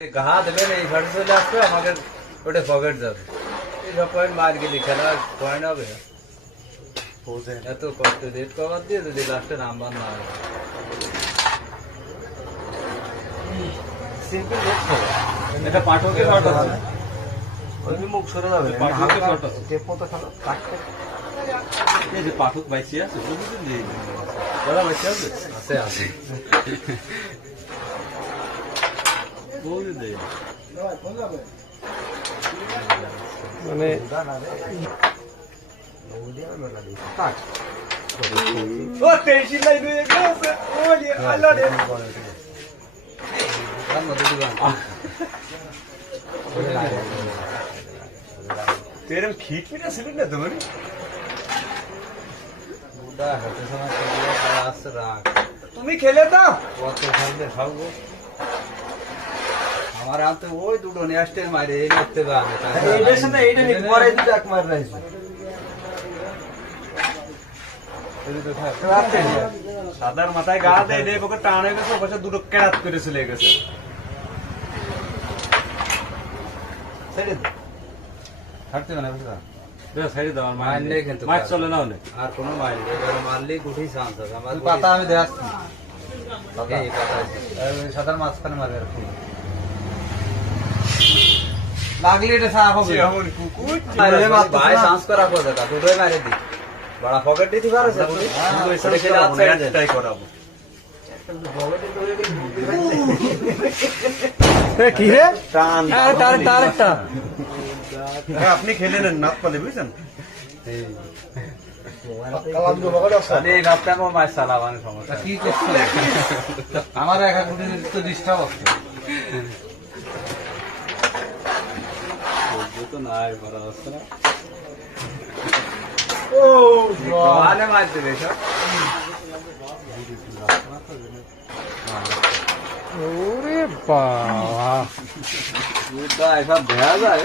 ঘা দেবেন এই ঘাটে চলে আসবে আমাকে ওটা পকেট যাবে এই সব পয়েন্ট মার গেলি খেলা পয়েন্ট হবে এত কষ্ট রেট কভার দিয়ে যদি লাস্টে নাম্বার না হয় সিম্পল দেখছো এটা পাঠকের শট আছে ওই মুখ সরে যাবে পাঠকের shot আছে। টেপ মতো খেলো কাটতে এই যে পাঠক বাইসি আছে বুঝলেন যে দাদা বাইসি আছে আছে আছে বুঝলেন যে মানে কাট ও টেনশন নাই দুই গেছে ও যে আল্লাহ রে তার মধ্যে দিবান তেরম খিট মিটা ছিল না তোমার বুড়া হাতে সময় চলে আসছে রাগ তুমি খেলে দাও কত খাইলে খাবো আমার আনতে ওই দুটো নেস্টের মারে এই করতে পারে এইটার সাথে এইটা নিয়ে পরে দিতে এক মার রাইছে সাদার মাথায় গা দেয় রে ওকে টানে গেছে ওকে দুটো কেরাত করে চলে গেছে ছেড়ে দে ছাড়তে না বুঝলা দাদা সাইডে দাও মাইন্ড মাইন্ড নেই কিন্তু মাইন্ড চলে না অনেক আর কোনো মাইন্ড নেই এবারে মারলেই গুঠি চান্স আছে আমার পাতা আমি দেখাচ্ছি এই পাতা সাদার মাঝখানে মারে আর কি লাগলে এটা সাফ হবে এমন কুকুর ভাই চান্স করা কথা তা দুটোই মারে দি বড় পকেট দিতে পারো স্যার কিন্তু এই সরে খেলে আছে একটাই করাবো কি রে টান তার একটা আপনি খেলে নেন নাক পালে বুঝছেন তাহলে এই রাতটা আমার মাছ চালাবানোর সমস্যা কি করছো আমার একা গুটি তো ডিস্টার্ব হচ্ছে তো নাই বড় অবস্থা না মানে মাছ দেবে সব ওরে বাবা দুধটা এসব দেয়া যায়